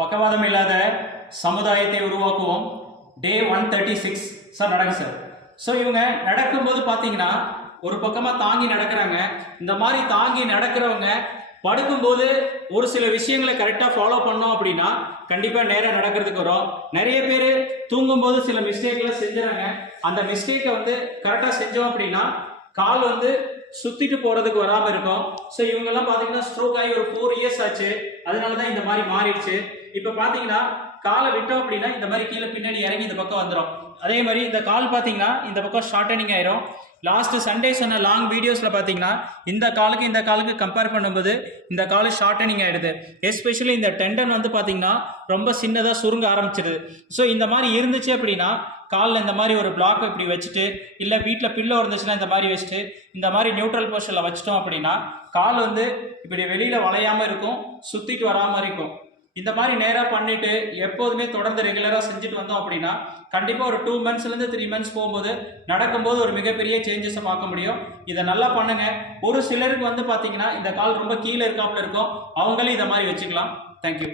பக்கவாதம் இல்லாத சமுதாயத்தை உருவாக்குவோம். Day one thirty six sir நடக்கு சார். ஸோ இவங்க நடக்கும்போது பார்த்தீங்கன்னா ஒரு பக்கமாக தாங்கி நடக்கிறாங்க. இந்த மாதிரி தாங்கி நடக்கிறவங்க படுக்கும்போது ஒரு சில விஷயங்களை கரெக்டாக ஃபாலோ பண்ணோம் அப்படின்னா கண்டிப்பாக நேராக நடக்கிறதுக்கு வரும். நிறைய பேர் தூங்கும்போது சில மிஸ்டேக்களை செஞ்சுறாங்க. அந்த மிஸ்டேக்கை வந்து கரெக்டாக செஞ்சோம் அப்படின்னா கால் வந்து சுத்திட்டு போறதுக்கு வராமல் இருக்கும். ஸோ இவங்கெல்லாம் பார்த்தீங்கன்னா ஸ்ட்ரோக் ஆகி ஒரு ஃபோர் இயர்ஸ் ஆச்சு. அதனால தான் இந்த மாதிரி மாறிடுச்சு. இப்போ பாத்தீங்கன்னா காலை விட்டோம் அப்படின்னா இந்த மாதிரி கீழே பின்னாடி இறங்கி இந்த பக்கம் வந்துடும் அதே மாதிரி இந்த கால் பாத்தீங்கன்னா இந்த பக்கம் ஷார்டனிங் ஆயிரும். லாஸ்ட் சண்டே சொன்ன லாங் வீடியோஸில் பார்த்தீங்கன்னா இந்த காலுக்கு இந்த காலுக்கு கம்பேர் பண்ணும்போது இந்த கால் ஷார்டனிங் ஆயிடுது. எஸ்பெஷலி இந்த டெண்டன் வந்து பார்த்தீங்கன்னா ரொம்ப சின்னதாக சுருங்க ஆரம்பிச்சிடுது ஸோ இந்த மாதிரி இருந்துச்சு அப்படின்னா காலில் இந்த மாதிரி ஒரு பிளாக் இப்படி வச்சுட்டு இல்லை வீட்டில் பில்லோ இருந்துச்சுன்னா இந்த மாதிரி வச்சுட்டு இந்த மாதிரி நியூட்ரல் பொசிஷனில் வச்சிட்டோம் அப்படின்னா கால் வந்து இப்படி வெளியில் வளையாமல் இருக்கும் சுற்றிட்டு வராமல் இருக்கும். இந்த மாதிரி நேராக பண்ணிட்டு எப்போதுமே தொடர்ந்து ரெகுலராக செஞ்சுட்டு வந்தோம் அப்படின்னா கண்டிப்பாக ஒரு டூ மந்த்ஸ்லேருந்து த்ரீ மந்த்ஸ் போகும்போது நடக்கும்போது ஒரு மிகப்பெரிய சேஞ்சஸை பார்க்க முடியும். இதை நல்லா பண்ணுங்க. ஒரு சிலருக்கு வந்து பார்த்தீங்கன்னா இந்த கால் ரொம்ப கீழே இருக்காப்புல இருக்கும். அவங்களே இதை மாதிரி வச்சுக்கலாம். தேங்க்யூ